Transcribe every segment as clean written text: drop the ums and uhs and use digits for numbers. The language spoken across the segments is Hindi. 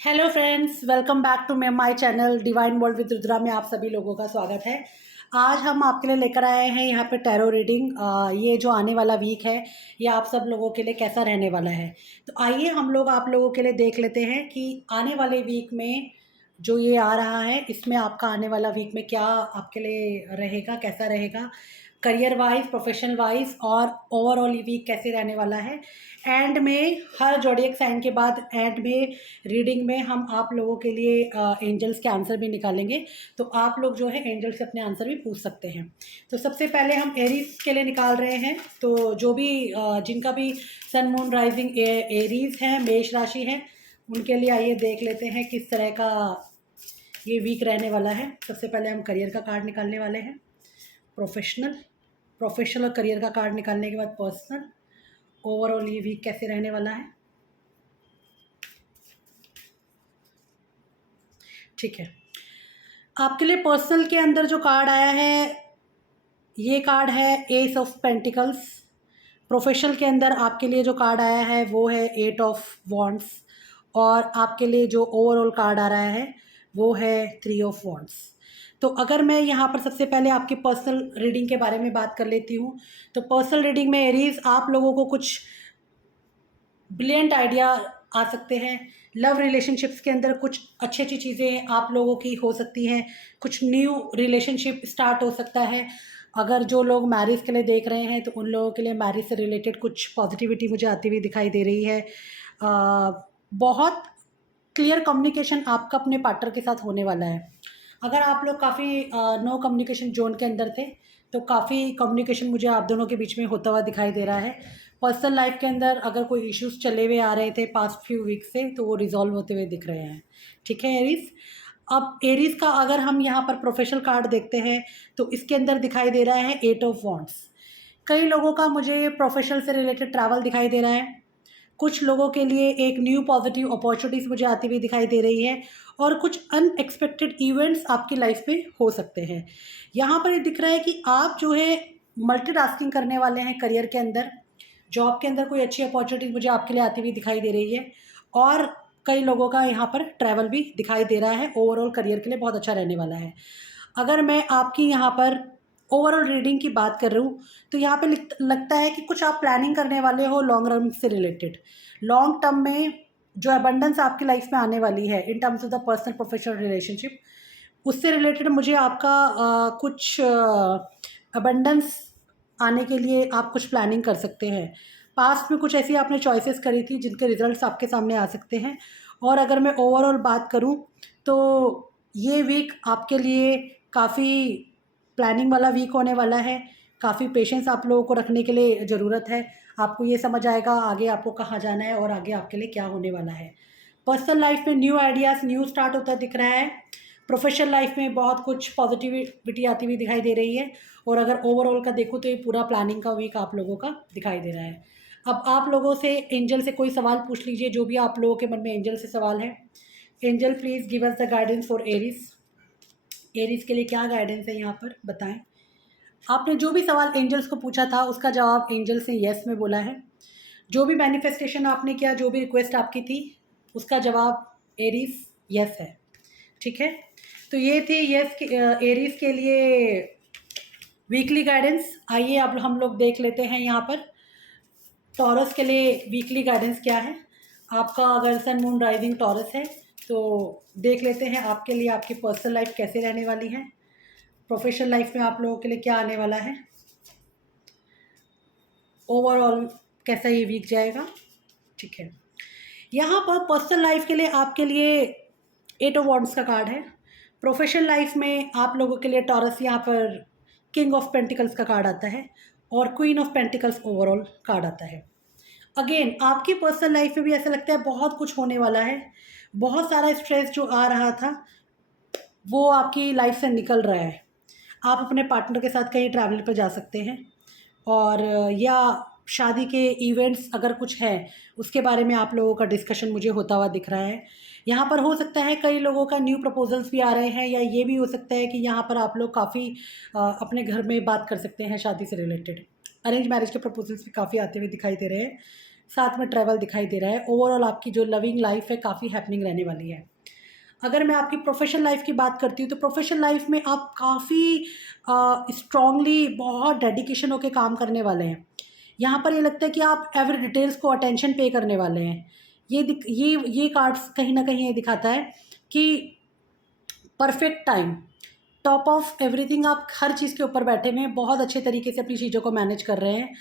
Hello friends, welcome back to my channel Divine World with Rudra में आप सभी लोगों का स्वागत है। आज हम आपके लिए लेकर आए हैं यहाँ पे टैरो रीडिंग। ये जो आने वाला वीक है ये आप सब लोगों के लिए कैसा रहने वाला है। तो आइए हम लोग आप लोगों के लिए देख लेते हैं कि आने वाले वीक में जो ये आ रहा है इसमें आपका आने वाला वीक में क्या आपके लिए रहेगा, कैसा रहेगा, करियर वाइज, प्रोफेशनल वाइज और ओवरऑल ये वीक कैसे रहने वाला है। एंड में हर जोडिएक साइन के बाद एंड में रीडिंग में हम आप लोगों के लिए एंजल्स के आंसर भी निकालेंगे। तो आप लोग जो है एंजल से अपने आंसर भी पूछ सकते हैं। तो सबसे पहले हम एरीज के लिए निकाल रहे हैं। तो जो भी जिनका भी सन मून राइजिंग एरीज है, मेष राशि है, उनके लिए आइए देख लेते हैं किस तरह का ये वीक रहने वाला है। सबसे पहले हम करियर का कार्ड निकालने वाले हैं। प्रोफेशनल और करियर का कार्ड निकालने के बाद पर्सनल, ओवरऑल ये वीक कैसे रहने वाला है। ठीक है, आपके लिए पर्सनल के अंदर जो कार्ड आया है ये कार्ड है एस ऑफ पेंटिकल्स। प्रोफेशनल के अंदर आपके लिए जो कार्ड आया है वो है एट ऑफ वॉन्ड्स। और आपके लिए जो ओवरऑल कार्ड आ रहा है वो है थ्री ऑफ वॉन्ड्स। तो अगर मैं यहाँ पर सबसे पहले आपकी पर्सनल रीडिंग के बारे में बात कर लेती हूँ, तो पर्सनल रीडिंग में एरीज आप लोगों को कुछ ब्रिलियंट आइडिया आ सकते हैं। लव रिलेशनशिप्स के अंदर कुछ अच्छी अच्छी चीज़ें आप लोगों की हो सकती हैं। कुछ न्यू रिलेशनशिप स्टार्ट हो सकता है। अगर जो लोग मैरिज के लिए देख रहे हैं तो उन लोगों के लिए मैरिज से रिलेटेड कुछ पॉजिटिविटी मुझे आती हुई दिखाई दे रही है। बहुत क्लियर कम्युनिकेशन आपका अपने पार्टनर के साथ होने वाला है। अगर आप लोग काफ़ी नो कम्युनिकेशन जोन के अंदर थे तो काफ़ी कम्युनिकेशन मुझे आप दोनों के बीच में होता हुआ दिखाई दे रहा है। पर्सनल लाइफ के अंदर अगर कोई इश्यूज चले हुए आ रहे थे पास्ट फ्यू वीक से तो वो रिजॉल्व होते हुए दिख रहे हैं। ठीक है एरीज। अब एरीज का अगर हम यहाँ पर प्रोफेशनल कार्ड देखते हैं तो इसके अंदर दिखाई दे रहा है एट ऑफ वॉन्ड्स। कई लोगों का मुझे प्रोफेशनल से रिलेटेड ट्रैवल दिखाई दे रहा है। कुछ लोगों के लिए एक न्यू पॉजिटिव अपॉर्चुनिटीज़ मुझे आती हुई दिखाई दे रही है। और कुछ अनएक्सपेक्टेड इवेंट्स आपकी लाइफ में हो सकते हैं। यहाँ पर ये दिख रहा है कि आप जो है मल्टीटास्किंग करने वाले हैं करियर के अंदर। जॉब के अंदर कोई अच्छी अपॉर्चुनिटी मुझे आपके लिए आती हुई दिखाई दे रही है। और कई लोगों का यहाँ पर ट्रैवल भी दिखाई दे रहा है। ओवरऑल करियर के लिए बहुत अच्छा रहने वाला है। अगर मैं आपकी यहाँ पर ओवरऑल रीडिंग की बात कर रही हूँ तो यहाँ पे लगता है कि कुछ आप प्लानिंग करने वाले हो लॉन्ग रन से रिलेटेड। लॉन्ग टर्म में जो अबंडेंस आपकी लाइफ में आने वाली है in terms of the personal professional relationship, उससे रिलेटेड मुझे आपका कुछ अबंडेंस आने के लिए आप कुछ प्लानिंग कर सकते हैं। पास्ट में कुछ ऐसी आपने चॉइसेस करी थी जिनके रिजल्ट्स आपके सामने आ सकते हैं। और अगर मैं ओवरऑल बात करूं तो ये वीक आपके लिए काफ़ी प्लानिंग वाला वीक होने वाला है। काफ़ी पेशेंस आप लोगों को रखने के लिए ज़रूरत है। आपको ये समझ आएगा आगे आपको कहाँ जाना है और आगे आपके लिए क्या होने वाला है। पर्सनल लाइफ में न्यू आइडियाज़ न्यू स्टार्ट होता दिख रहा है। प्रोफेशनल लाइफ में बहुत कुछ पॉजिटिविटी आती हुई दिखाई दे रही है। और अगर ओवरऑल का देखूँ तो ये पूरा प्लानिंग का वीक आप लोगों का दिखाई दे रहा है। अब आप लोगों से एंजल से कोई सवाल पूछ लीजिए, जो भी आप लोगों के मन में एंजल से सवाल है। Angel please give us the guidance for Aries. Aries के लिए क्या गाइडेंस है यहाँ पर बताएं। आपने जो भी सवाल एंजल्स को पूछा था उसका जवाब एंजल्स ने यस में बोला है। जो भी मैनिफेस्टेशन आपने किया, जो भी रिक्वेस्ट आपकी थी, उसका जवाब एरीज यस है। ठीक है, तो ये थी यस एरीज के लिए वीकली गाइडेंस। आइए अब हम लोग देख लेते हैं यहाँ पर टॉरस के लिए वीकली गाइडेंस क्या है। आपका अगर सन मून राइजिंग टॉरस है तो देख लेते हैं आपके लिए आपकी पर्सनल लाइफ कैसे रहने वाली है। प्रोफेशनल लाइफ में आप लोगों के लिए क्या आने वाला है। ओवरऑल कैसा ये वीक जाएगा। ठीक है, यहाँ पर पर्सनल लाइफ के लिए आपके लिए एट ऑफ वॉन्ड्स का कार्ड है। प्रोफेशनल लाइफ में आप लोगों के लिए टॉरस यहाँ पर किंग ऑफ पेंटिकल्स का कार्ड आता है और queen of pentacles overall card आता है। अगेन आपकी पर्सनल लाइफ में भी ऐसा लगता है बहुत कुछ होने वाला है। बहुत सारा स्ट्रेस जो आ रहा था वो आपकी लाइफ से निकल रहा है। आप अपने पार्टनर के साथ कहीं ट्रैवल पर जा सकते हैं। और या शादी के इवेंट्स अगर कुछ है उसके बारे में आप लोगों का डिस्कशन मुझे होता हुआ दिख रहा है। यहाँ पर हो सकता है कई लोगों का न्यू प्रपोजल्स भी आ रहे हैं, या ये भी हो सकता है कि यहाँ पर आप लोग काफ़ी अपने घर में बात कर सकते हैं शादी से रिलेटेड। अरेंज मैरिज के प्रपोजल्स भी काफ़ी आते हुए दिखाई दे रहे हैं। साथ में ट्रैवल दिखाई दे रहा है। ओवरऑल आपकी जो लविंग लाइफ है काफ़ी हैपनिंग रहने वाली है। अगर मैं आपकी प्रोफेशनल लाइफ की बात करती हूँ तो प्रोफेशनल लाइफ में आप काफ़ी स्ट्रांगली बहुत डेडिकेशन होकर काम करने वाले हैं। यहाँ पर ये लगता है कि आप एवरी डिटेल्स को अटेंशन पे करने वाले हैं। ये कार्ड्स कहीं ना कहीं ये दिखाता है कि perfect time, top of everything, आप हर चीज़ के ऊपर बैठे हुए हैं, बहुत अच्छे तरीके से अपनी चीज़ों को मैनेज कर रहे हैं।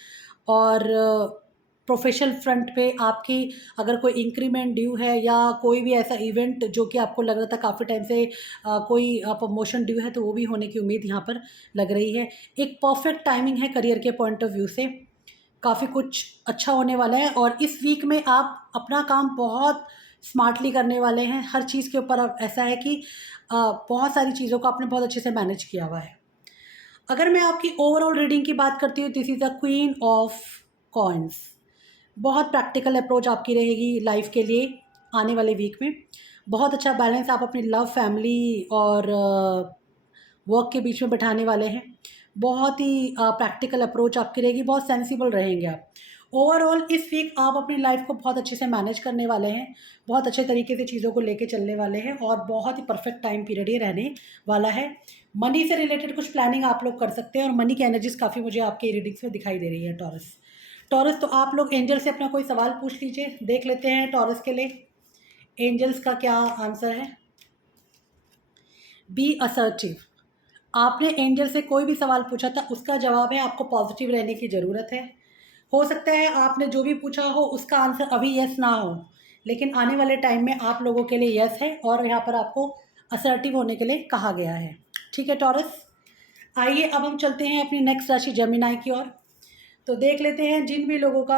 और प्रोफेशनल फ्रंट पे आपकी अगर कोई इंक्रीमेंट ड्यू है या कोई भी ऐसा इवेंट जो कि आपको लग रहा था काफ़ी टाइम से कोई प्रमोशन ड्यू है, तो वो भी होने की उम्मीद यहाँ पर लग रही है। एक परफेक्ट टाइमिंग है करियर के पॉइंट ऑफ व्यू से, काफ़ी कुछ अच्छा होने वाला है। और इस वीक में आप अपना काम बहुत स्मार्टली करने वाले हैं। हर चीज़ के ऊपर ऐसा है कि बहुत सारी चीज़ों को आपने बहुत अच्छे से मैनेज किया हुआ है। अगर मैं आपकी ओवरऑल रीडिंग की बात करती हूँ, this is the queen of coins. बहुत प्रैक्टिकल अप्रोच आपकी रहेगी लाइफ के लिए आने वाले वीक में। बहुत अच्छा बैलेंस आप अपनी लव, फैमिली और वर्क के बीच में बैठाने वाले हैं। बहुत ही प्रैक्टिकल अप्रोच आपकी रहेगी, बहुत सेंसिबल रहेंगे आप। ओवरऑल इस वीक आप अपनी लाइफ को बहुत अच्छे से मैनेज करने वाले हैं, बहुत अच्छे तरीके से चीज़ों को लेके चलने वाले हैं और बहुत ही परफेक्ट टाइम पीरियड ये रहने वाला है। मनी से रिलेटेड कुछ प्लानिंग आप लोग कर सकते हैं और मनी की एनर्जीज काफ़ी मुझे आपके रीडिंग्स में दिखाई दे रही है टॉरस। तो आप लोग एंजल से अपना कोई सवाल पूछ लीजिए, देख लेते हैं टॉरस के लिए एंजल्स का क्या आंसर है। B assertive. आपने एंजल से कोई भी सवाल पूछा था, उसका जवाब है आपको पॉजिटिव रहने की ज़रूरत है। हो सकता है आपने जो भी पूछा हो उसका आंसर अभी यस ना हो, लेकिन आने वाले टाइम में आप लोगों के लिए यस है और यहाँ पर आपको असर्टिव होने के लिए कहा गया है। ठीक है टॉरस, आइए अब हम चलते हैं अपनी नेक्स्ट राशि जेमिनाई की ओर। तो देख लेते हैं जिन भी लोगों का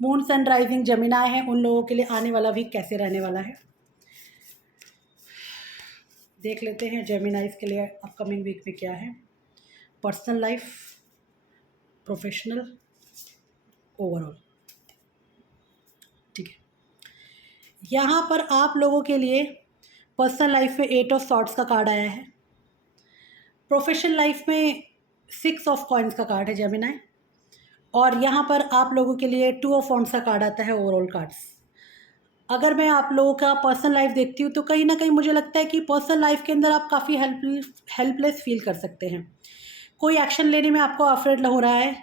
मून सन राइजिंग जेमिनाई है उन लोगों के लिए आने वाला वीक कैसे रहने वाला है। देख लेते हैं जेमिनाइज के लिए अपकमिंग वीक में क्या है। Personal life, professional, overall. ठीक है, यहाँ पर आप लोगों के लिए पर्सनल लाइफ में 8 ऑफ सॉर्ट्स का कार्ड आया है। प्रोफेशनल लाइफ में 6 ऑफ कॉइन्स का कार्ड है जेमिनाई। और यहाँ पर आप लोगों के लिए 2 ऑफ वॉन्ड्स का कार्ड आता है ओवरऑल कार्ड्स। अगर मैं आप लोगों का पर्सनल लाइफ देखती हूँ तो कहीं ना कहीं मुझे लगता है कि पर्सनल लाइफ के अंदर आप काफ़ी हेल्पलेस फील कर सकते हैं। कोई एक्शन लेने में आपको अफ्रेड हो रहा है,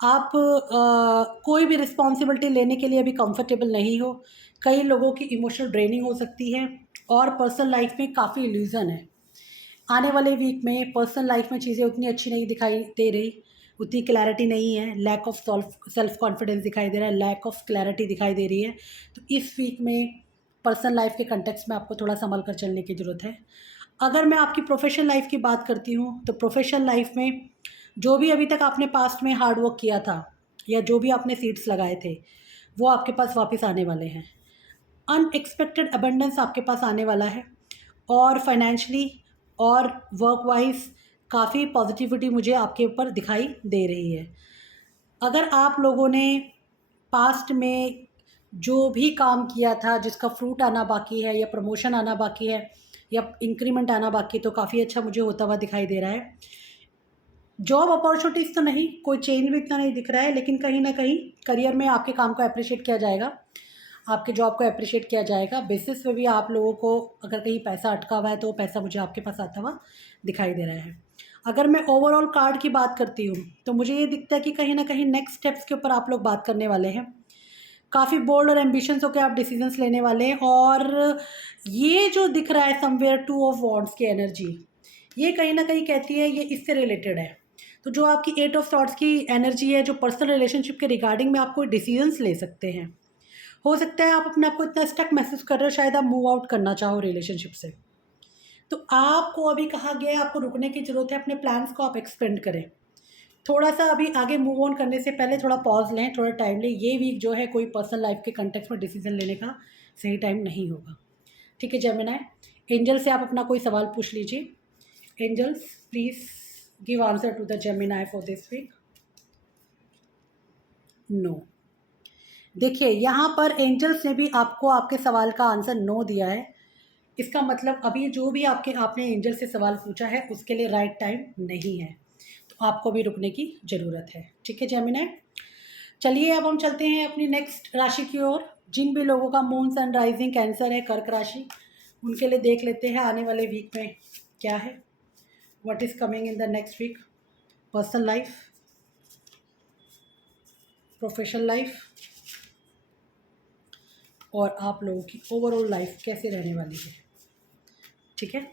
आप कोई भी रिस्पॉन्सिबिलिटी लेने के लिए अभी कंफर्टेबल नहीं हो। कई लोगों की इमोशनल ड्रेनिंग हो सकती है और पर्सनल लाइफ में काफ़ी इल्यूज़न है। आने वाले वीक में पर्सनल लाइफ में चीज़ें उतनी अच्छी नहीं दिखाई दे रही, उतनी क्लैरिटी नहीं है, लैक ऑफ सेल्फ कॉन्फिडेंस दिखाई दे रहा है, लैक ऑफ क्लैरिटी दिखाई दे रही है। तो इस वीक में पर्सनल लाइफ के कंटेक्स्ट में आपको थोड़ा संभल कर चलने की ज़रूरत है। अगर मैं आपकी प्रोफेशनल लाइफ की बात करती हूँ तो प्रोफेशनल लाइफ में जो भी अभी तक आपने पास्ट में हार्ड वर्क किया था या जो भी आपने सीड्स लगाए थे वो आपके पास वापस आने वाले हैं। अनएक्सपेक्टेड अबंडेंस आपके पास आने वाला है और फाइनेंशियली और वर्क वाइज काफ़ी पॉजिटिविटी मुझे आपके ऊपर दिखाई दे रही है। अगर आप लोगों ने पास्ट में जो भी काम किया था जिसका फ्रूट आना बाकी है या प्रमोशन आना बाकी है या इंक्रीमेंट आना बाकी, तो काफ़ी अच्छा मुझे होता हुआ दिखाई दे रहा है। जॉब अपॉर्चुनिटीज़ तो नहीं, कोई चेंज भी इतना नहीं दिख रहा है, लेकिन कहीं ना कहीं करियर में आपके काम को अप्रिशिएट किया जाएगा, आपके जॉब को अप्रिशिएट किया जाएगा। बिजनेस में भी आप लोगों को अगर कहीं पैसा अटका हुआ है तो पैसा मुझे आपके पास आता हुआ दिखाई दे रहा है। अगर मैं ओवरऑल कार्ड की बात करती हूँ तो मुझे ये दिखता है कि कहीं ना कहीं नेक्स्ट स्टेप्स के ऊपर आप लोग बात करने वाले हैं। काफ़ी बोल्ड और एम्बिशंस होकर आप डिसीजंस लेने वाले हैं। और ये जो दिख रहा है समवेयर 2 ऑफ वॉन्ड्स की एनर्जी, ये कहीं ना कहीं कहती है ये इससे रिलेटेड है। तो जो आपकी 8 ऑफ सॉर्ट्स की एनर्जी है, जो पर्सनल रिलेशनशिप के रिगार्डिंग में आप कोई डिसीजंस ले सकते हैं। हो सकता है आप अपने आप को इतना स्टक महसूस कर रहे हो, शायद आप मूव आउट करना चाहो रिलेशनशिप से। तो आपको अभी कहा गया है आपको रुकने की ज़रूरत है, अपने प्लान्स को आप एक्सपेंड करें। थोड़ा सा अभी आगे मूव ऑन करने से पहले थोड़ा पॉज लें, थोड़ा टाइम लें। ये वीक जो है कोई पर्सनल लाइफ के कंटेक्स्ट में डिसीजन लेने का सही टाइम नहीं होगा। ठीक है जेमिनी, एंजल से आप अपना कोई सवाल पूछ लीजिए। Angels please give answer to the Gemini for this week. No. देखिए यहाँ पर एंजल्स ने भी आपको आपके सवाल का आंसर नो दिया है। इसका मतलब अभी जो भी आपने एंजल से सवाल पूछा है उसके लिए राइट टाइम नहीं है, तो आपको भी रुकने की ज़रूरत है। ठीक है जेमिनी, चलिए अब हम चलते हैं अपनी नेक्स्ट राशि की ओर। जिन भी लोगों का मून सन राइजिंग कैंसर है, कर्क राशि, उनके लिए देख लेते हैं आने वाले वीक में क्या है, what is coming in the next week. Personal life, professional life और आप लोगों की ओवरऑल लाइफ कैसे रहने वाली है। ठीक है,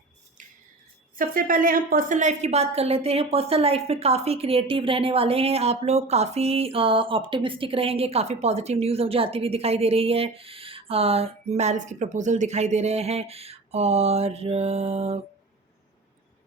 सबसे पहले हम पर्सनल लाइफ की बात कर लेते हैं। पर्सनल लाइफ में काफ़ी क्रिएटिव रहने वाले हैं आप लोग, काफ़ी ऑप्टिमिस्टिक रहेंगे, काफ़ी पॉजिटिव न्यूज़ मुझे आती हुई दिखाई दे रही है। मैरिज की प्रपोजल दिखाई दे रहे हैं और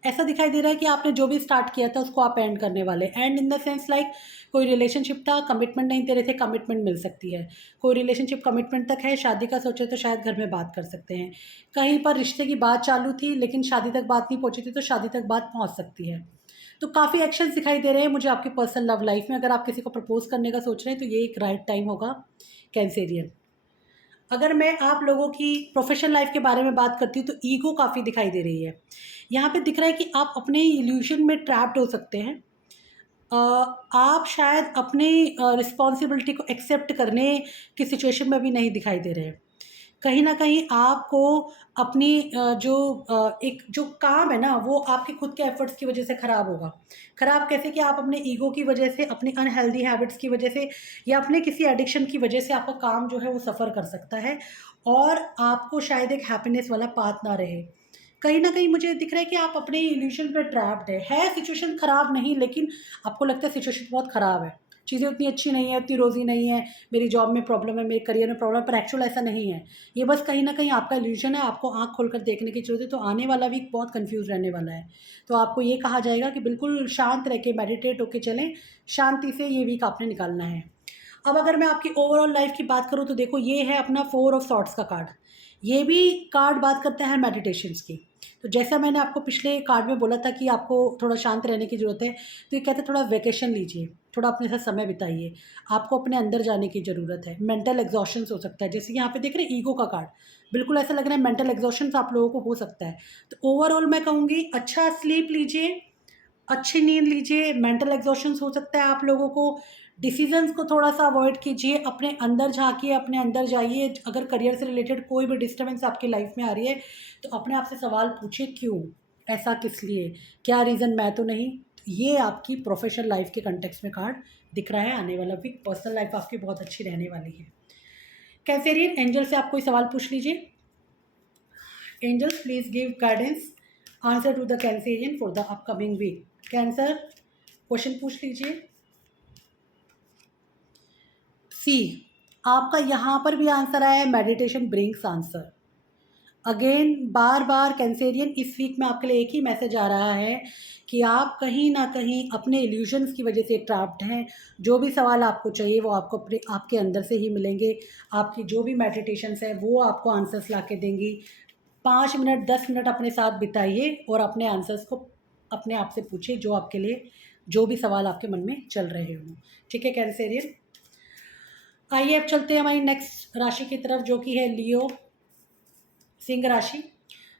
ऐसा दिखाई दे रहा है कि आपने जो भी स्टार्ट किया था उसको आप एंड करने वाले। And in the sense like कोई ररिलेशनशिप था, कमिटमेंट नहीं दे रहे थे, कमिटमेंट मिल सकती है। कोई रिलेशनशिप कमिटमेंट तक है, शादी का सोचे तो शायद घर में बात कर सकते हैं। कहीं पर रिश्ते की बात चालू थी लेकिन शादी तक बात नहीं पहुंची थी, तो शादी तक बात पहुंच सकती है। तो काफ़ी एक्शंस दिखाई दे रहे हैं मुझे आपकी पर्सनल लव लाइफ में। अगर आप किसी को प्रपोज करने का सोच रहे हैं तो ये एक राइट टाइम होगा कैंसेरियन। अगर मैं आप लोगों की प्रोफेशनल लाइफ के बारे में बात करती हूँ तो ईगो काफ़ी दिखाई दे रही है। यहाँ पे दिख रहा है कि आप अपने इल्यूशन में ट्रैप्ड हो सकते हैं। आप शायद अपनी रिस्पॉन्सिबिलिटी को एक्सेप्ट करने की सिचुएशन में भी नहीं दिखाई दे रहे हैं। कहीं न कहीं आपको अपनी एक जो काम है ना, वो आपके खुद के एफ़र्ट्स की वज़ह से ख़राब होगा। ख़राब कैसे कि आप अपने ईगो की वज़ह से, अपनी अनहेल्दी हैबिट्स की वज़ह से या अपने किसी एडिक्शन की वज़ह से आपका काम जो है वो सफ़र कर सकता है और आपको शायद एक हैप्पीनेस वाला पाथ ना रहे। कहीं न कहीं मुझे दिख रहा है कि आप अपने इल्यूशन पे ट्रैप्ड है। सिचुएशन ख़राब नहीं, लेकिन आपको लगता है सिचुएशन बहुत ख़राब है। चीज़ें उतनी अच्छी नहीं है, उतनी रोज़ी नहीं है, मेरी जॉब में प्रॉब्लम है, मेरे करियर में प्रॉब्लम है, पर एक्चुअल ऐसा नहीं है। ये बस कहीं न कहीं आपका इल्यूशन है, आपको आँख खोलकर देखने की ज़रूरत है। तो आने वाला वीक बहुत कन्फ्यूज़ रहने वाला है। तो आपको ये कहा जाएगा कि बिल्कुल शांत रह के मेडिटेट होके चलें, शांति से ये वीक आपने निकालना है। अब अगर मैं आपकी ओवरऑल लाइफ़ की बात करूँ तो देखो, ये है अपना 4 ऑफ सॉर्ड्स का कार्ड। ये भी कार्ड बात करता है मेडिटेशंस की। तो जैसा मैंने आपको पिछले कार्ड में बोला था कि आपको थोड़ा शांत रहने की ज़रूरत है, तो ये कहते हैं थोड़ा वैकेशन लीजिए, थोड़ा अपने साथ समय बिताइए। आपको अपने अंदर जाने की ज़रूरत है। मेंटल एग्ज़ॉशंस हो सकता है, जैसे कि यहाँ पे देख रहे हैं ईगो का कार्ड, बिल्कुल ऐसा लग रहा है मेंटल एग्ज़ॉशंस आप लोगों को हो सकता है। तो ओवरऑल मैं कहूँगी अच्छा स्लीप लीजिए, अच्छी नींद लीजिए। मेंटल एग्ज़ॉशंस हो सकता है आप लोगों को। डिसीज़न्स को थोड़ा-सा अवॉइड कीजिए, अपने अंदर झाँकिए, अपने अंदर जाइए। अगर करियर से रिलेटेड कोई भी डिस्टर्बेंस आपकी लाइफ़ में आ रही है, तो अपने आप से सवाल पूछिए क्यों? ऐसा किस लिए? क्या रीज़न मैं तो नहीं? ये आपकी प्रोफ़ेशनल लाइफ़ के कॉन्टेक्स्ट में कार्ड दिख रहा है। आने वाला वीक पर्सनल लाइफ़ आपकी बहुत अच्छी रहने वाली है। कैंसेरियन, एंजल से आप कोई सवाल पूछ लीजिए। Angels please give guidance answer to the Cancerian for the upcoming week. Cancer, question पूछ लीजिए। सी, आपका यहाँ पर भी आंसर आया है, मेडिटेशन ब्रिंग्स आंसर। अगेन बार बार कैंसेरियन, इस वीक में आपके लिए एक ही मैसेज आ रहा है कि आप कहीं ना कहीं अपने इल्यूजन्स की वजह से ट्रैप्ड हैं। जो भी सवाल आपको चाहिए वो आपको अपने आपके अंदर से ही मिलेंगे। आपकी जो भी मेडिटेशंस है वो आपको आंसर्स ला के देंगी। 5 मिनट 10 मिनट अपने साथ बिताइए और अपने आंसर्स को अपने आप से पूछिए, जो आपके लिए जो भी सवाल आपके मन में चल रहे हों। ठीक है कैंसेरियन, आइए अब चलते हैं हमारी नेक्स्ट राशि की तरफ, जो कि है लियो, सिंह राशि।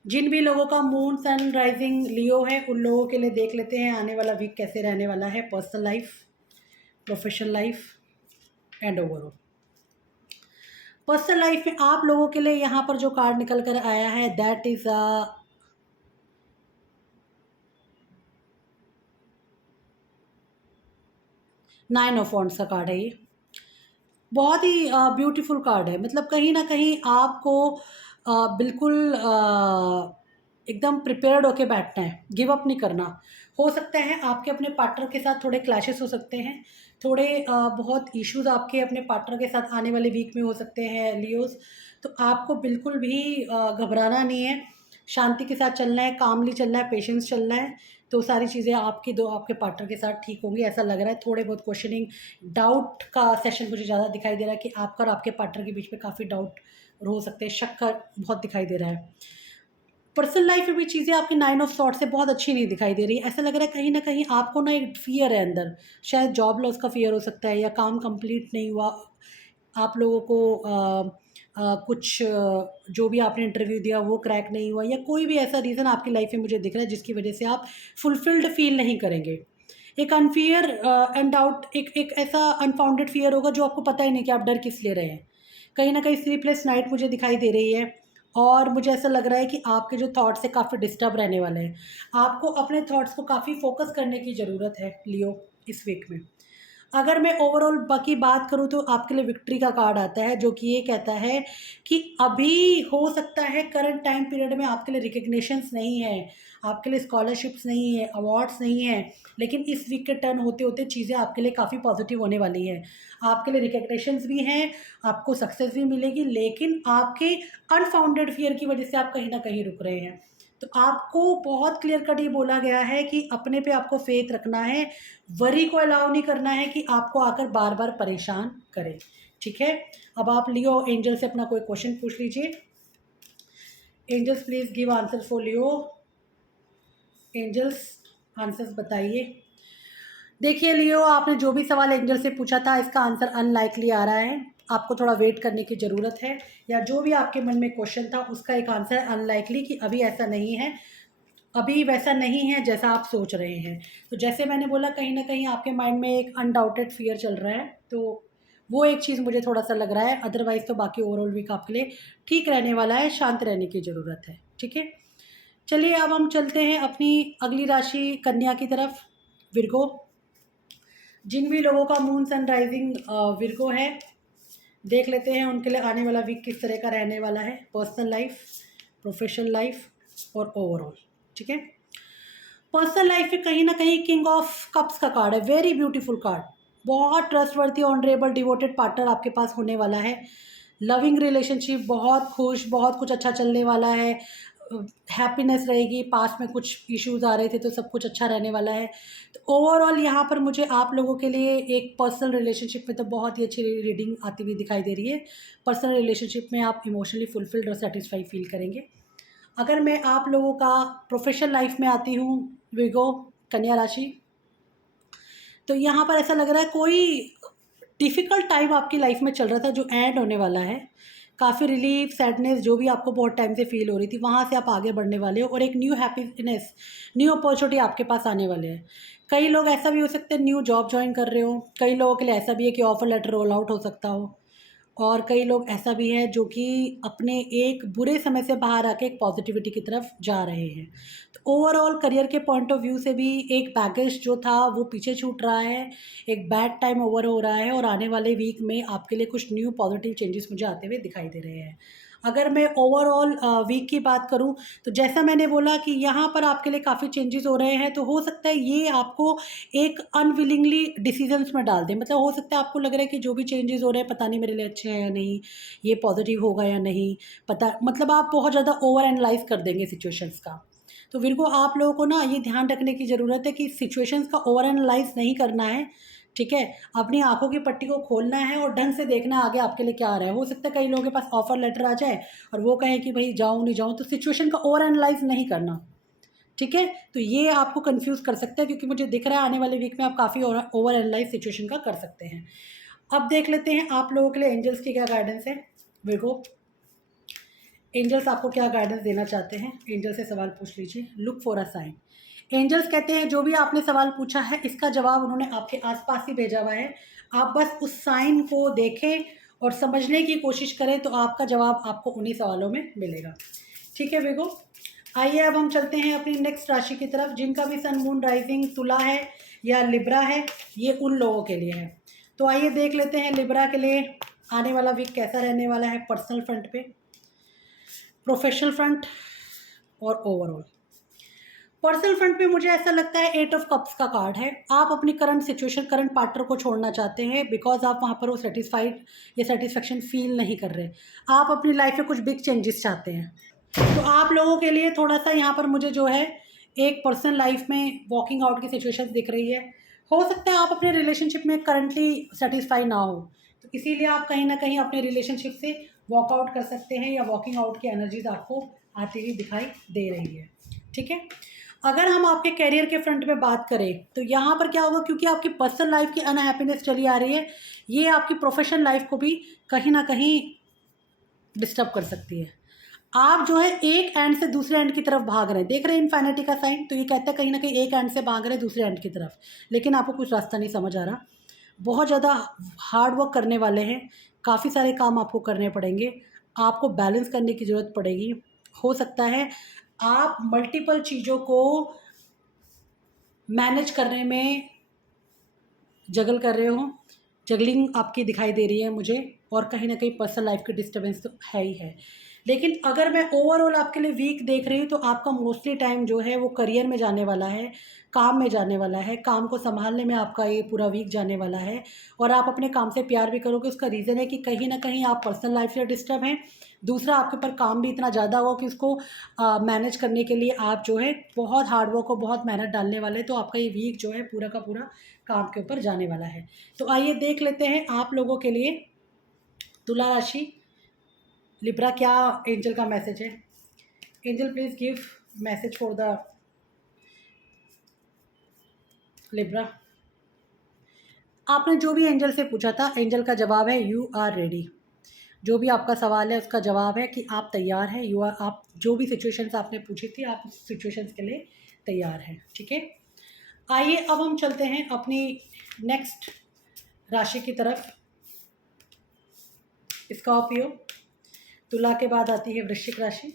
जिन भी लोगों का मून सन राइजिंग लियो है, उन लोगों के लिए देख लेते हैं आने वाला वीक कैसे रहने वाला है। Personal life, professional life and overall. Personal life में आप लोगों के लिए यहाँ पर जो कार्ड निकल कर आया है, दैट इज़ 9 ऑफ वॉन्ड्स का कार्ड है। ये बहुत ही ब्यूटीफुल कार्ड है। मतलब कहीं ना कहीं आपको बिल्कुल एकदम प्रिपेयर्ड होके बैठना है, गिव अप नहीं करना। हो सकता है आपके अपने पार्टनर के साथ थोड़े क्लैशेस हो सकते हैं, थोड़े बहुत इश्यूज आपके अपने पार्टनर के साथ आने वाले वीक में हो सकते हैं लियोस। तो आपको बिल्कुल भी घबराना नहीं है, शांति के साथ चलना है, कामली चलना है, पेशेंस चलना है। तो सारी चीज़ें आपके पार्टनर के साथ ठीक होंगी, ऐसा लग रहा है। थोड़े बहुत क्वेश्चनिंग, डाउट का सेशन मुझे ज़्यादा दिखाई दे रहा है कि आपका और आपके पार्टनर के बीच में काफ़ी डाउट हो सकते हैं, शक का बहुत दिखाई दे रहा है। पर्सनल लाइफ में भी चीज़ें आपकी 9 ऑफ सॉर्ट से बहुत अच्छी नहीं दिखाई दे रही। ऐसा लग रहा है कहीं न कहीं आपको ना एक फ़ियर है अंदर, शायद जॉब लॉस का फ़ियर हो सकता है या काम कंप्लीट नहीं हुआ। आप लोगों को कुछ जो भी आपने इंटरव्यू दिया वो क्रैक नहीं हुआ, या कोई भी ऐसा रीज़न आपकी लाइफ में मुझे दिख रहा है जिसकी वजह से आप फुलफ़िल्ड फ़ील नहीं करेंगे। एक अनफियर एंड डाउट, एक ऐसा अनफाउंडेड फियर होगा जो आपको पता ही नहीं कि आप डर किस ले रहे हैं। कहीं ना कहीं स्लीपलेस नाइट मुझे दिखाई दे रही है, और मुझे ऐसा लग रहा है कि आपके जो थॉट्स है काफ़ी डिस्टर्ब रहने वाले हैं। आपको अपने थॉट्स को काफ़ी फोकस करने की ज़रूरत है लियो इस वीक में। अगर मैं ओवरऑल बाकी बात करूँ तो आपके लिए विक्ट्री का कार्ड आता है, जो कि ये कहता है कि अभी हो सकता है करंट टाइम पीरियड में आपके लिए रिकग्निशंस नहीं है, आपके लिए स्कॉलरशिप्स नहीं है, अवार्ड्स नहीं है, लेकिन इस वीक के टर्न होते होते चीज़ें आपके लिए काफ़ी पॉजिटिव होने वाली है। आपके लिए रिकग्निशंस भी हैं, आपको सक्सेस भी मिलेगी, लेकिन आपके अनफाउंडेड फियर की वजह से आप कहीं ना कहीं रुक रहे हैं। तो आपको बहुत क्लियर कट ये बोला गया है कि अपने पे आपको फेथ रखना है, वरी को अलाउ नहीं करना है कि आपको आकर बार बार परेशान करे। ठीक है, अब आप लियो एंजल से अपना कोई क्वेश्चन पूछ लीजिए। Angels please give answer for Leo. Angels answers बताइए। देखिए लियो, आपने जो भी सवाल एंजल से पूछा था इसका आंसर अनलाइकली आ रहा है, आपको थोड़ा वेट करने की ज़रूरत है, या जो भी आपके मन में क्वेश्चन था उसका एक आंसर अनलाइकली कि अभी ऐसा नहीं है, अभी वैसा नहीं है जैसा आप सोच रहे हैं। तो जैसे मैंने बोला, कहीं ना कहीं आपके माइंड में एक अनडाउटेड फियर चल रहा है, तो वो एक चीज़ मुझे थोड़ा सा लग रहा है। अदरवाइज़ तो बाकी ओवरऑल वीक आपके लिए ठीक रहने वाला है, शांत रहने की ज़रूरत है। ठीक है, चलिए अब हम चलते हैं अपनी अगली राशि कन्या की तरफ, विर्गो। जिन भी लोगों का मून सन राइजिंग विर्गो है, देख लेते हैं उनके लिए आने वाला वीक किस तरह का रहने वाला है, पर्सनल लाइफ, प्रोफेशनल लाइफ और ओवरऑल। ठीक है, पर्सनल लाइफ में कहीं ना कहीं किंग ऑफ कप्स का कार्ड है, वेरी ब्यूटीफुल कार्ड। बहुत ट्रस्टवर्दी, ऑनरेबल, डिवोटेड पार्टनर आपके पास होने वाला है। लविंग रिलेशनशिप, बहुत खुश, बहुत कुछ अच्छा चलने वाला है, हैप्पीनेस रहेगी। पास में कुछ इश्यूज आ रहे थे तो सब कुछ अच्छा रहने वाला है। तो ओवरऑल यहाँ पर मुझे आप लोगों के लिए एक पर्सनल रिलेशनशिप में तो बहुत ही अच्छी रीडिंग आती हुई दिखाई दे रही है। पर्सनल रिलेशनशिप में आप इमोशनली फुलफिल्ड और सेटिस्फाई फील करेंगे। अगर मैं आप लोगों का प्रोफेशनल लाइफ में आती हूँ, विगो कन्या राशि, तो यहाँ पर ऐसा लग रहा है कोई डिफ़िकल्ट टाइम आपकी लाइफ में चल रहा था जो एंड होने वाला है। काफ़ी रिलीफ, सैडनेस जो भी आपको बहुत टाइम से फील हो रही थी, वहाँ से आप आगे बढ़ने वाले हो और एक न्यू हैप्पीनेस, न्यू अपॉर्चुनिटी आपके पास आने वाले हैं। कई लोग ऐसा भी हो सकते हैं न्यू जॉब ज्वाइन कर रहे हो, कई लोगों के लिए ऐसा भी है कि ऑफर लेटर रोल आउट हो सकता हो, और कई लोग ऐसा भी है जो कि अपने एक बुरे समय से बाहर आके एक पॉजिटिविटी की तरफ जा रहे हैं। तो ओवरऑल करियर के पॉइंट ऑफ व्यू से भी एक बैगेज जो था वो पीछे छूट रहा है, एक बैड टाइम ओवर हो रहा है, और आने वाले वीक में आपके लिए कुछ न्यू पॉजिटिव चेंजेस मुझे आते हुए दिखाई दे रहे हैं। अगर मैं ओवरऑल वीक की बात करूं, तो जैसा मैंने बोला कि यहाँ पर आपके लिए काफ़ी चेंजेस हो रहे हैं, तो हो सकता है ये आपको एक अनविलिंगली डिसीजंस में डाल दें। मतलब हो सकता है आपको लग रहा है कि जो भी चेंजेस हो रहे हैं पता नहीं मेरे लिए अच्छे हैं या नहीं, ये पॉजिटिव होगा या नहीं पता, मतलब आप बहुत ज़्यादा ओवर एनालाइज कर देंगे सिचुएशंस का। तो विर्गो, आप लोगों को ना ये ध्यान रखने की ज़रूरत है कि सिचुएशंस का ओवर एनालाइज नहीं करना है। ठीक है, अपनी आंखों की पट्टी को खोलना है और ढंग से देखना आगे आपके लिए क्या आ रहा है। हो सकता है कई लोगों के पास ऑफर लेटर आ जाए और वो कहें कि भाई जाऊँ नहीं जाऊँ, तो सिचुएशन का ओवर एनालाइज नहीं करना। ठीक है, तो ये आपको कंफ्यूज कर सकता है, क्योंकि मुझे दिख रहा है आने वाले वीक में आप काफ़ी ओवर एनालाइज सिचुएशन का कर सकते हैं। अब देख लेते हैं आप लोगों के लिए एंजल्स की क्या गाइडेंस है। विर्गो, एंजल्स आपको क्या गाइडेंस देना चाहते हैं, एंजल से सवाल पूछ लीजिए। Look for a sign. Angels कहते हैं जो भी आपने सवाल पूछा है इसका जवाब उन्होंने आपके आसपास ही भेजा हुआ है, आप बस उस साइन को देखें और समझने की कोशिश करें तो आपका जवाब आपको उन्हीं सवालों में मिलेगा। ठीक है विगो, आइए अब हम चलते हैं अपनी नेक्स्ट राशि की तरफ। जिनका भी सन मून राइजिंग तुला है या लिब्रा है, ये उन लोगों के लिए है। तो आइए देख लेते हैं लिब्रा के लिए आने वाला वीक कैसा रहने वाला है, पर्सनल फ्रंट पे, प्रोफेशनल फ्रंट और ओवरऑल। पर्सनल फ्रंट पे मुझे ऐसा लगता है 8 ऑफ कप्स का कार्ड है। आप अपनी करंट सिचुएशन, करंट पार्टनर को छोड़ना चाहते हैं बिकॉज आप वहाँ पर वो सेटिस्फाइड या सेटिस्फेक्शन फील नहीं कर रहे। आप अपनी लाइफ में कुछ बिग चेंजेस चाहते हैं। तो आप लोगों के लिए थोड़ा सा यहाँ पर मुझे जो है एक पर्सनल लाइफ में वॉकिंग आउट की सिचुएशन दिख रही है। हो सकता है आप अपने रिलेशनशिप में करंटली सेटिस्फाई ना हो, तो इसीलिए आप कहीं ना कहीं अपने रिलेशनशिप से वॉकआउट कर सकते हैं, या वॉकिंग आउट की एनर्जीज आपको आती हुई दिखाई दे रही है। ठीक है, अगर हम आपके कैरियर के फ्रंट में बात करें तो यहाँ पर क्या होगा, क्योंकि आपकी पर्सनल लाइफ की अनहैप्पीनेस चली आ रही है, ये आपकी प्रोफेशनल लाइफ को भी कहीं ना कहीं डिस्टर्ब कर सकती है। आप जो है एक एंड से दूसरे एंड की तरफ भाग रहे हैं, देख रहे हैं इन्फिनिटी का साइन, तो ये कहता है कहीं ना कहीं एक एंड से भाग रहे हैं दूसरे एंड की तरफ, लेकिन आपको कुछ रास्ता नहीं समझ आ रहा। बहुत ज़्यादा हार्ड वर्क करने वाले हैं, काफ़ी सारे काम आपको करने पड़ेंगे, आपको बैलेंस करने की ज़रूरत पड़ेगी। हो सकता है आप मल्टीपल चीज़ों को मैनेज करने में जगल कर रहे हो, जगलिंग आपकी दिखाई दे रही है मुझे, और कहीं ना कहीं पर्सनल लाइफ की डिस्टर्बेंस तो है ही है। लेकिन अगर मैं ओवरऑल आपके लिए वीक देख रही हूँ तो आपका मोस्टली टाइम जो है वो करियर में जाने वाला है, काम में जाने वाला है, काम को संभालने में आपका ये पूरा वीक जाने वाला है। और आप अपने काम से प्यार भी करोगे, उसका रीज़न है कि कहीं ना कहीं आप पर्सनल लाइफ से डिस्टर्ब हैं। दूसरा, आपके ऊपर काम भी इतना ज़्यादा होगा कि उसको मैनेज करने के लिए आप जो है बहुत हार्ड वर्क और बहुत मेहनत डालने वाले हैं, तो आपका ये वीक जो है पूरा का पूरा काम के ऊपर जाने वाला है। तो आइए देख लेते हैं आप लोगों के लिए तुला राशि लिब्रा, क्या एंजल का मैसेज है। Angel please give message for the Libra. आपने जो भी एंजल से पूछा था, एंजल का जवाब है यू आर रेडी। जो भी आपका सवाल है उसका जवाब है कि आप तैयार हैं, यू आर, आप जो भी सिचुएशंस आपने पूछी थी आप उस सिचुएशंस के लिए तैयार हैं। ठीक है, आइए अब हम चलते हैं अपनी नेक्स्ट राशि की तरफ। स्कॉर्पियो, तुला के बाद आती है वृश्चिक राशि।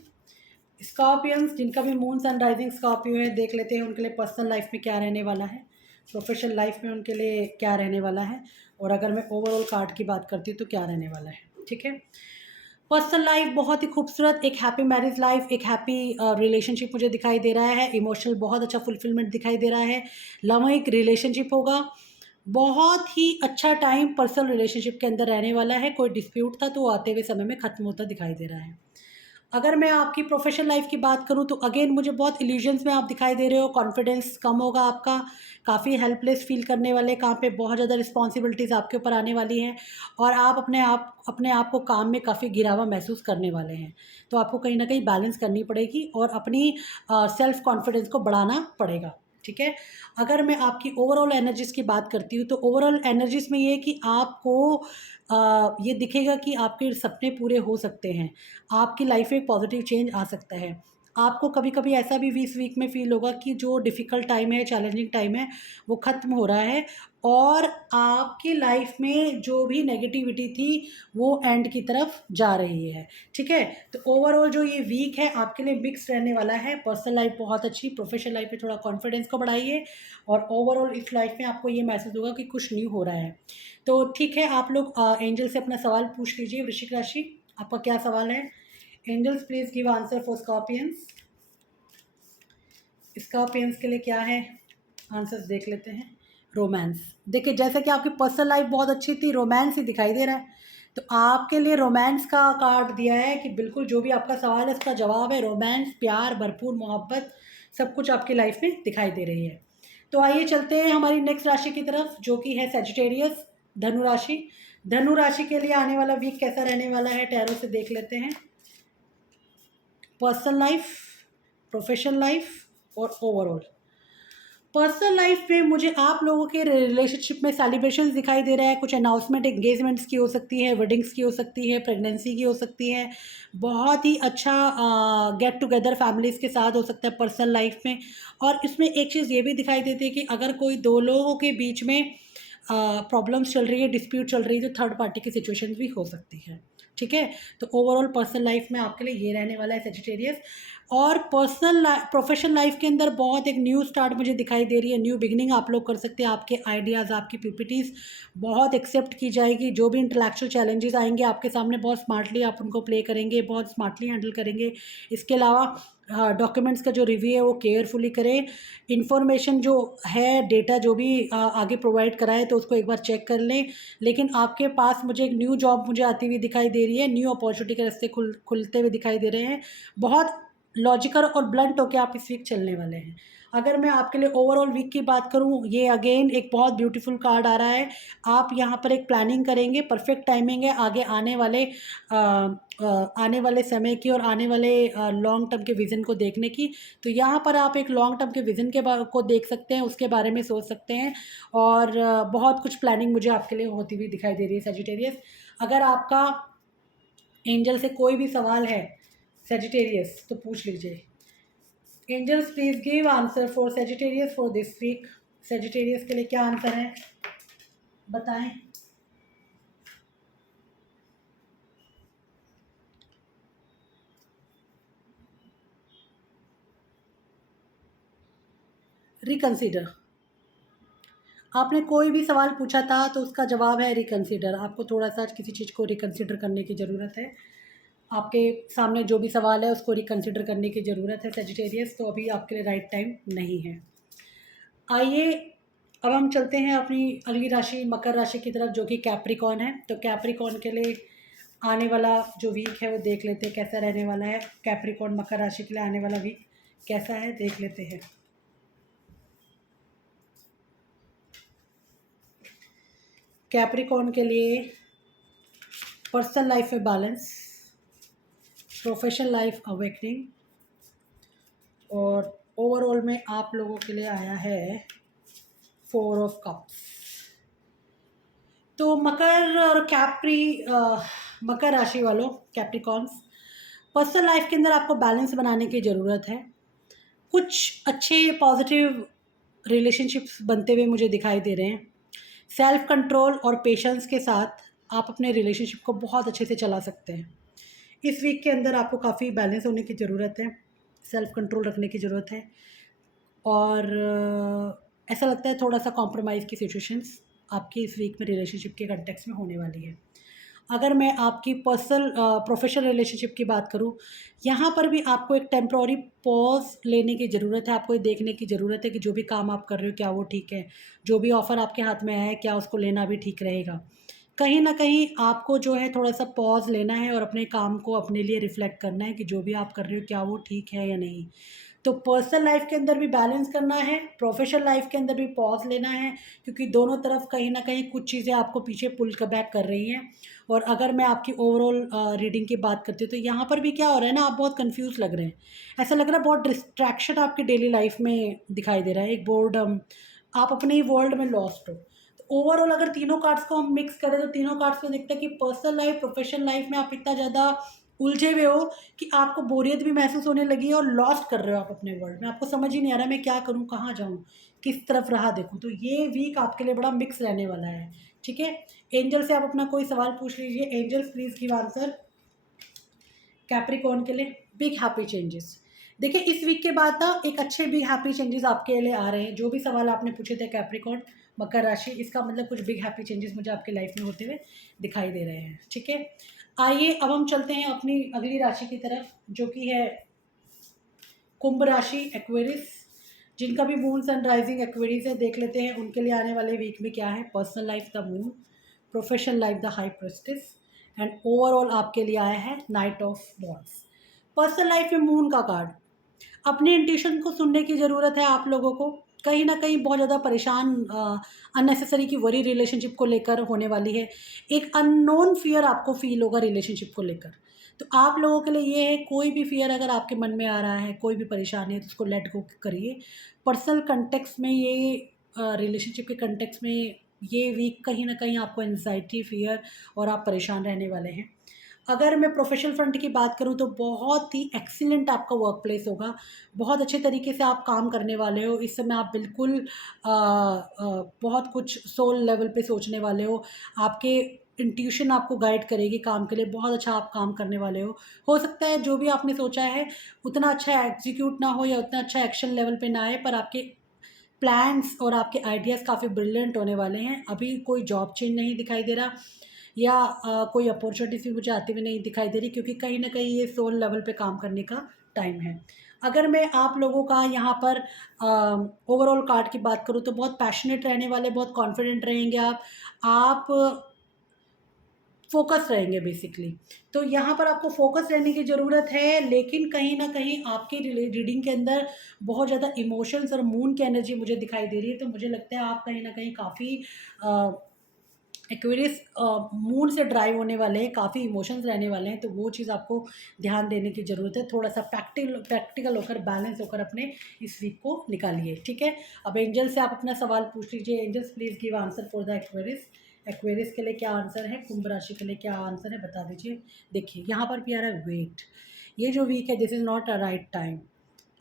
स्कॉर्पियंस जिनका भी मून सन राइजिंग स्कॉर्पियो है, देख लेते हैं उनके लिए पर्सनल लाइफ में क्या रहने वाला है, प्रोफेशनल लाइफ में उनके लिए क्या रहने वाला है, और अगर मैं ओवरऑल कार्ड की बात करती हूँ तो क्या रहने वाला है। ठीक है, पर्सनल लाइफ बहुत ही खूबसूरत, एक हैप्पी मैरिज लाइफ, एक हैप्पी रिलेशनशिप मुझे दिखाई दे रहा है, इमोशनल बहुत अच्छा फुलफिलमेंट दिखाई दे रहा है, लवइक रिलेशनशिप होगा, बहुत ही अच्छा टाइम पर्सनल रिलेशनशिप के अंदर रहने वाला है। कोई डिस्प्यूट था तो वो आते हुए समय में ख़त्म होता दिखाई दे रहा है। अगर मैं आपकी प्रोफेशनल लाइफ की बात करूं तो अगेन मुझे बहुत इल्यूजन्स में आप दिखाई दे रहे हो, कॉन्फिडेंस कम होगा आपका, काफ़ी हेल्पलेस फील करने वाले, काम पे बहुत ज़्यादा रिस्पॉन्सिबिलिटीज़ आपके ऊपर आने वाली हैं, और आप अपने आप को काम में काफ़ी गिरा हुआ महसूस करने वाले हैं। तो आपको कहीं ना कहीं बैलेंस करनी पड़ेगी और अपनी सेल्फ कॉन्फिडेंस को बढ़ाना पड़ेगा। ठीक है, अगर मैं आपकी ओवरऑल एनर्जीज़ की बात करती हूँ तो ओवरऑल एनर्जीज़ में ये है कि आपको ये दिखेगा कि आपके सपने पूरे हो सकते हैं, आपकी लाइफ में एक पॉजिटिव चेंज आ सकता है। आपको कभी कभी ऐसा भी इस वीक में फील होगा कि जो डिफ़िकल्ट टाइम है, चैलेंजिंग टाइम है, वो ख़त्म हो रहा है, और आपकी लाइफ में जो भी नेगेटिविटी थी वो एंड की तरफ जा रही है। ठीक है, तो ओवरऑल जो ये वीक है आपके लिए मिक्स रहने वाला है। पर्सनल लाइफ बहुत अच्छी, प्रोफेशनल लाइफ में थोड़ा कॉन्फिडेंस को बढ़ाइए, और ओवरऑल इस लाइफ में आपको ये महसूस होगा कि कुछ न्यू हो रहा है। तो ठीक है, आप लोग एंजल से अपना सवाल पूछ लीजिए। वृश्चिक राशि, आपका क्या सवाल है? Angels please give answer for Scorpions. Scorpions के लिए क्या है आंसर्स, देख लेते हैं। रोमांस, देखिए जैसे कि आपकी पर्सनल लाइफ बहुत अच्छी थी, रोमांस ही दिखाई दे रहा है, तो आपके लिए रोमांस का कार्ड दिया है कि बिल्कुल जो भी आपका सवाल है उसका जवाब है रोमांस, प्यार, भरपूर मोहब्बत, सब कुछ आपकी लाइफ में दिखाई दे रही है। तो आइए चलते हैं हमारी नेक्स्ट राशि की तरफ, जो कि है सेजिटेरियस, धनु राशि। धनु राशि के लिए आने वाला वीक कैसा रहने वाला है, टैरो से देख लेते हैं। पर्सनल लाइफ, प्रोफेशनल लाइफ और ओवरऑल। पर्सनल लाइफ में मुझे आप लोगों के रिलेशनशिप में सेलिब्रेशन दिखाई दे रहा है, कुछ अनाउंसमेंट एंगेजमेंट्स की हो सकती है, वेडिंग्स की हो सकती है, प्रेगनेंसी की हो सकती है, बहुत ही अच्छा गेट टुगेदर फैमिलीज़ के साथ हो सकता है पर्सनल लाइफ में। और इसमें एक चीज़ ये भी दिखाई देती है कि अगर कोई दो लोगों के बीच में प्रॉब्लम्स चल रही है, डिस्प्यूट चल रही है, तो थर्ड पार्टी की सिचुएशन भी हो सकती है। ठीक है, तो ओवरऑल पर्सनल लाइफ में आपके लिए ये रहने वाला है सेजिटेरियस। और प्रोफेशनल लाइफ के अंदर बहुत एक न्यू स्टार्ट मुझे दिखाई दे रही है, न्यू बिगनिंग आप लोग कर सकते हैं। आपके आइडियाज़, आपकी पीपीटीज़ बहुत एक्सेप्ट की जाएगी, जो भी इंटेलेक्चुअल चैलेंजेस आएंगे आपके सामने बहुत स्मार्टली आप उनको प्ले करेंगे, बहुत स्मार्टली हैंडल करेंगे। इसके अलावा डॉक्यूमेंट्स का जो रिव्यू है वो केयरफुली करें, इन्फॉर्मेशन जो है, डेटा जो भी आगे प्रोवाइड कराए तो उसको एक बार चेक कर लें। लेकिन आपके पास मुझे एक न्यू जॉब मुझे आती हुई दिखाई दे रही है, न्यू अपॉर्चुनिटी के रास्ते खुलते हुए दिखाई दे रहे हैं। बहुत लॉजिकल और ब्लंट होकर आप इस वीक चलने वाले हैं। अगर मैं आपके लिए ओवरऑल वीक की बात करूं, ये अगेन एक बहुत ब्यूटीफुल कार्ड आ रहा है। आप यहाँ पर एक प्लानिंग करेंगे, परफेक्ट टाइमिंग है आगे आने वाले समय की और आने वाले लॉन्ग टर्म के विज़न को देखने की। तो यहाँ पर आप एक लॉन्ग टर्म के विज़न को देख सकते हैं, उसके बारे में सोच सकते हैं, और बहुत कुछ प्लानिंग मुझे आपके लिए होती हुई दिखाई दे रही है सेजिटेरियस। अगर आपका एंजल से कोई भी सवाल है सेजिटेरियस, तो पूछ लीजिए। Angels please give answer for Sagittarius for this week. Sagittarius के लिए क्या आंसर है बताएं। रिकंसीडर, आपने कोई भी सवाल पूछा था तो उसका जवाब है रिकंसीडर। आपको थोड़ा सा किसी चीज़ को रिकंसीडर करने की ज़रूरत है। आपके सामने जो भी सवाल है उसको रिकंसीडर करने की ज़रूरत है सेजिटेरियस, तो अभी आपके लिए राइट टाइम नहीं है। आइए अब हम चलते हैं अपनी अगली राशि मकर राशि की तरफ, जो कि कैप्रिकॉन है। तो कैप्रिकॉन के लिए आने वाला जो वीक है वो देख लेते हैं कैसा रहने वाला है। कैप्रिकॉन मकर राशि के लिए आने वाला वीक कैसा है देख लेते हैं। कैप्रिकॉन के लिए पर्सनल लाइफ में बैलेंस, प्रोफेशनल लाइफ अवेकनिंग, और ओवरऑल में आप लोगों के लिए आया है 4 ऑफ कप्स। तो मकर और मकर राशि वालों, कैप्रिकॉन्स, पर्सनल लाइफ के अंदर आपको बैलेंस बनाने की ज़रूरत है। कुछ अच्छे पॉजिटिव रिलेशनशिप्स बनते हुए मुझे दिखाई दे रहे हैं। सेल्फ कंट्रोल और पेशेंस के साथ आप अपने रिलेशनशिप को बहुत अच्छे से चला सकते हैं। इस वीक के अंदर आपको काफ़ी बैलेंस होने की ज़रूरत है, सेल्फ कंट्रोल रखने की ज़रूरत है, और ऐसा लगता है थोड़ा सा कॉम्प्रोमाइज़ की सिचुएशंस आपकी इस वीक में रिलेशनशिप के कंटेक्स्ट में होने वाली है। अगर मैं आपकी पर्सनल प्रोफेशनल रिलेशनशिप की बात करूं, यहाँ पर भी आपको एक टेम्प्रोरी पॉज लेने की ज़रूरत है। आपको ये देखने की ज़रूरत है कि जो भी काम आप कर रहे हो क्या वो ठीक है, जो भी ऑफ़र आपके हाथ में आया है क्या उसको लेना भी ठीक रहेगा। कहीं न कहीं आपको जो है थोड़ा-सा पॉज़ लेना है और अपने काम को अपने लिए रिफ्लेक्ट करना है कि जो भी आप कर रहे हो क्या वो ठीक है या नहीं। तो पर्सनल लाइफ़ के अंदर भी बैलेंस करना है, प्रोफ़ेशनल लाइफ़ के अंदर भी पॉज़ लेना है, क्योंकि दोनों तरफ कहीं न कहीं कुछ चीज़ें आपको पीछे पुल क बैक कर रही हैं। और अगर मैं आपकी ओवरऑल रीडिंग की बात करती हूँ तो यहाँ पर भी क्या हो रहा है ना, आप बहुत कन्फ्यूज़ लग रहे हैं। ऐसा लग रहा है बहुत डिस्ट्रैक्शन आपकी डेली लाइफ़ में दिखाई दे रहा है, एक बोर्डम, आप अपने ही वर्ल्ड में लॉस्ट हो। ओवरऑल अगर तीनों कार्ड्स को हम मिक्स करें तो तीनों कार्ड्स में दिखता है कि पर्सनल लाइफ प्रोफेशनल लाइफ में आप इतना ज़्यादा उलझे हुए हो कि आपको बोरियत भी महसूस होने लगी है और लॉस्ट कर रहे हो आप अपने वर्ल्ड में। आपको समझ ही नहीं आ रहा मैं क्या करूँ, कहाँ जाऊँ, किस तरफ राह देखूँ। तो ये वीक आपके लिए बड़ा मिक्स रहने वाला है, ठीक है। एंजल से आप अपना कोई सवाल पूछ लीजिए। Angels please give answer Capricorn के लिए। बिग हैप्पी चेंजेस, देखिए इस वीक के बाद ना एक अच्छे बिग हैप्पी चेंजेस आपके लिए आ रहे हैं। जो भी सवाल आपने पूछे थे कैप्रिकॉर्न मकर राशि, इसका मतलब कुछ बिग हैप्पी चेंजेस मुझे आपकी लाइफ में होते हुए दिखाई दे रहे हैं, ठीक है। आइए अब हम चलते हैं अपनी अगली राशि की तरफ, जो कि है कुंभ राशि, एक्वेरियस। जिनका भी मून सन राइजिंग एक्वेरियस है, देख लेते हैं उनके लिए आने वाले वीक में क्या है। Personal life the moon, professional life the high prestige, and overall आपके लिए आया है night of wands. Personal life में मून का कार्ड, अपने इंट्यूशन को सुनने की ज़रूरत है आप लोगों को। कहीं न कहीं बहुत ज़्यादा परेशान अननेसेसरी की वरी रिलेशनशिप को लेकर होने वाली है। एक अननोन फ़ियर आपको फ़ील होगा रिलेशनशिप को लेकर। तो आप लोगों के लिए ये है, कोई भी फ़ियर अगर आपके मन में आ रहा है, कोई भी परेशानी है तो उसको लेट गो करिए। पर्सनल कॉन्टेक्स्ट में ये रिलेशनशिप के कॉन्टेक्स्ट में ये वीक कहीं न कहीं आपको एंग्ज़ायटी, फ़ियर और आप परेशान रहने वाले हैं। अगर मैं प्रोफेशनल फ्रंट की बात करूँ तो बहुत ही एक्सीलेंट आपका वर्क प्लेस होगा। बहुत अच्छे तरीके से आप काम करने वाले हो। इस समय आप बिल्कुल बहुत कुछ सोल लेवल पे सोचने वाले हो। आपके इंट्यूशन आपको गाइड करेगी काम के लिए, बहुत अच्छा आप काम करने वाले हो। हो सकता है जो भी आपने सोचा है उतना अच्छा एग्जीक्यूट ना हो या उतना अच्छा एक्शन लेवल पे ना आए, पर आपके प्लान्स और आपके आइडियाज़ काफ़ी ब्रिलियंट होने वाले हैं। अभी कोई जॉब चेंज नहीं दिखाई दे रहा, या कोई अपॉर्चुनिटीज़ भी मुझे आती हुई नहीं दिखाई दे रही, क्योंकि कहीं न कहीं ये सोल लेवल पे काम करने का टाइम है। अगर मैं आप लोगों का यहाँ पर ओवरऑल कार्ड की बात करूँ तो बहुत पैशनेट रहने वाले, बहुत कॉन्फिडेंट रहेंगे आप फ़ोकस रहेंगे बेसिकली। तो यहाँ पर आपको फ़ोकस रहने की ज़रूरत है, लेकिन कहीं न कहीं आपकी रीडिंग के अंदर बहुत ज़्यादा इमोशंस और मून की एनर्जी मुझे दिखाई दे रही है। तो मुझे लगता है आप कहीं न कहीं काफ़ी एक्वेरियस मूड से ड्राइव होने वाले हैं, काफ़ी इमोशंस रहने वाले हैं। तो वो चीज़ आपको ध्यान देने की ज़रूरत है। थोड़ा सा प्रैक्टिकल होकर, बैलेंस होकर अपने इस वीक को निकालिए, ठीक है। अब एंजल से आप अपना सवाल पूछ लीजिए। Angels please give answer for the Aquarius. Aquarius के लिए क्या आंसर है, कुंभ राशि के लिए क्या आंसर है, बता दीजिए। देखिए यहाँ पर भी आ रहा है वेट। ये जो वीक है this is not a right time.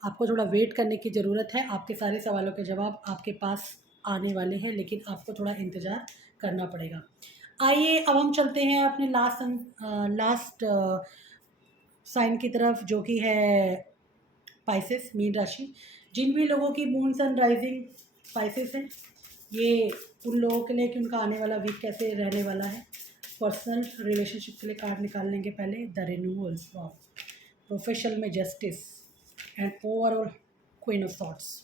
आपको थोड़ा वेट करने की ज़रूरत है। आपके सारे सवालों के जवाब आपके पास आने वाले हैं, लेकिन आपको थोड़ा इंतज़ार करना पड़ेगा। आइए अब हम चलते हैं अपने लास्ट साइन की तरफ, जो कि है पाइसेस, मीन राशि। जिन भी लोगों की मून सन राइजिंग पाइसेस है, ये उन लोगों के लिए कि उनका आने वाला वीक कैसे रहने वाला है। पर्सनल रिलेशनशिप के लिए कार्ड निकाल लेंगे पहले। द रिन्यूअल्स, प्रोफेशनल में justice and overall queen of thoughts.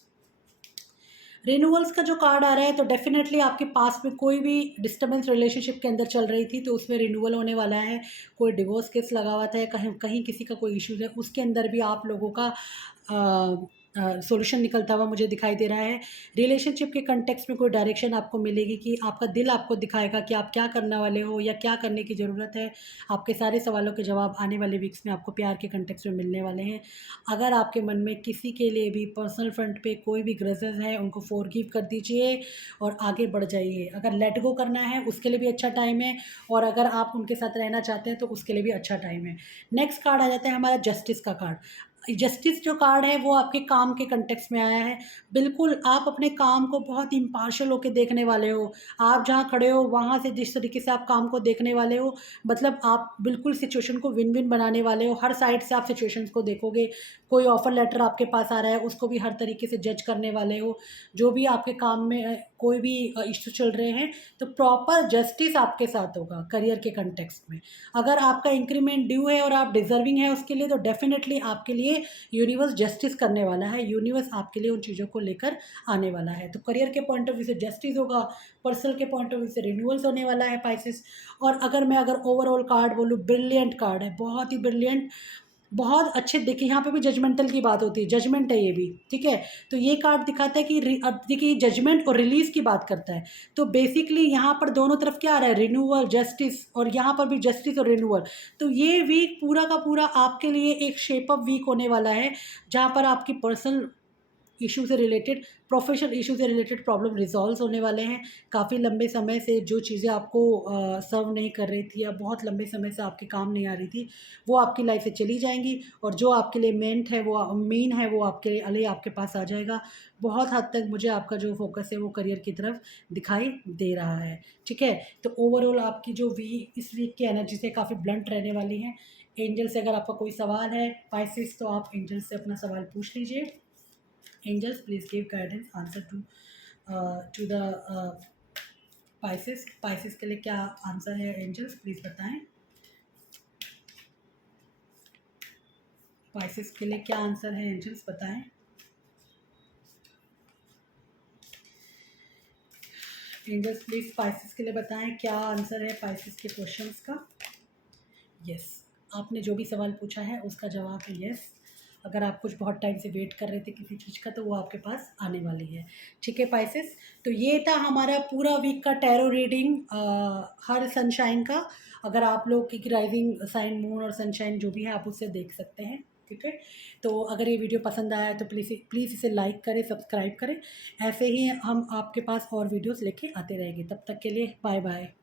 Renewals का जो कार्ड आ रहा है, तो डेफिनेटली आपके पास में कोई भी डिस्टर्बेंस रिलेशनशिप के अंदर चल रही थी तो उसमें रिन्यूअल होने वाला है। कोई डिवोर्स केस लगा हुआ था, कहीं कहीं किसी का कोई इश्यूज है, उसके अंदर भी आप लोगों का सॉल्यूशन निकलता हुआ मुझे दिखाई दे रहा है। रिलेशनशिप के कंटेक्स्ट में कोई डायरेक्शन आपको मिलेगी कि आपका दिल आपको दिखाएगा कि आप क्या करने वाले हो या क्या करने की ज़रूरत है। आपके सारे सवालों के जवाब आने वाले वीक्स में आपको प्यार के कंटेक्स्ट में मिलने वाले हैं। अगर आपके मन में किसी के लिए भी पर्सनल फ्रंट पे कोई भी ग्रजेस हैं, उनको फॉरगिव कर दीजिए और आगे बढ़ जाइए। अगर लेट गो करना है उसके लिए भी अच्छा टाइम है, और अगर आप उनके साथ रहना चाहते हैं तो उसके लिए भी अच्छा टाइम है। नेक्स्ट कार्ड आ जाता है हमारा जस्टिस का कार्ड। जस्टिस जो कार्ड है वो आपके काम के कंटेक्स्ट में आया है। बिल्कुल आप अपने काम को बहुत इम्पार्शियल होकर देखने वाले हो। आप जहाँ खड़े हो वहाँ से जिस तरीके से आप काम को देखने वाले हो, मतलब आप बिल्कुल सिचुएशन को विन विन बनाने वाले हो। हर साइड से आप सिचुएशंस को देखोगे। कोई ऑफर लेटर आपके पास आ रहा है उसको भी हर तरीके से जज करने वाले हो। जो भी आपके काम में कोई भी इश्यू चल रहे हैं, तो प्रॉपर जस्टिस आपके साथ होगा करियर के कंटेक्स्ट में। अगर आपका इंक्रीमेंट ड्यू है और आप डिजर्विंग है उसके लिए, तो डेफिनेटली आपके लिए यूनिवर्स जस्टिस करने वाला है। यूनिवर्स आपके लिए उन चीज़ों को लेकर आने वाला है। तो करियर के पॉइंट ऑफ व्यू से जस्टिस होगा, पर्सनल के पॉइंट ऑफ व्यू से रिन्यूअल्स होने वाला है पाइसेस। और अगर ओवरऑल कार्ड बोलूँ, ब्रिलियंट कार्ड है, बहुत ही ब्रिलियंट, बहुत अच्छे। देखिए यहाँ पे भी जजमेंटल की बात होती है, जजमेंट है ये भी, ठीक है। तो ये कार्ड दिखाता है कि देखिए जजमेंट और रिलीज की बात करता है। तो बेसिकली यहाँ पर दोनों तरफ क्या आ रहा है, रिन्यूअल, जस्टिस, और यहाँ पर भी जस्टिस और रिन्यूअल। तो ये वीक पूरा का पूरा आपके लिए एक शेप अप वीक होने वाला है, जहाँ पर आपकी पर्सनल इशू से रिलेटेड, प्रोफेशनल इशू से रिलेटेड प्रॉब्लम रिजॉल्व होने वाले हैं। काफ़ी लंबे समय से जो चीज़ें आपको सर्व नहीं कर रही थी या बहुत लंबे समय से आपके काम नहीं आ रही थी, वो आपकी लाइफ से चली जाएंगी। और जो आपके लिए मेन है वो आपके लिए आपके पास आ जाएगा। बहुत हद तक मुझे आपका जो फोकस है वो करियर की तरफ दिखाई दे रहा है, ठीक है। तो ओवरऑल आपकी जो इस वीक की एनर्जी से काफ़ी ब्लंट रहने वाली है। एंजल से अगर आपका कोई सवाल है पाइसेस, तो आप एंजल से अपना सवाल पूछ लीजिए। Angels, please give guidance answer to the Pisces। Pisces के लिए क्या आंसर है एंजल्स, प्लीज बताएं। Pisces के लिए क्या आंसर है एंजल्स, बताएं। एंजल्स प्लीज Pisces के लिए बताएं क्या आंसर है Pisces के क्वेश्चंस का। यस, आपने जो भी सवाल पूछा है उसका जवाब है यस। अगर आप कुछ बहुत टाइम से वेट कर रहे थे किसी चीज़ का, तो वो आपके पास आने वाली है, ठीक है पाइसेस। तो ये था हमारा पूरा वीक का टैरो रीडिंग हर सनशाइन का। अगर आप लोग की राइजिंग साइन, मून और सनशाइन जो भी है आप उससे देख सकते हैं, ठीक है। तो अगर ये वीडियो पसंद आया है तो प्लीज़ इसे लाइक करें, सब्सक्राइब करें। ऐसे ही हम आपके पास और वीडियोस लेके आते रहेंगे। तब तक के लिए बाय बाय।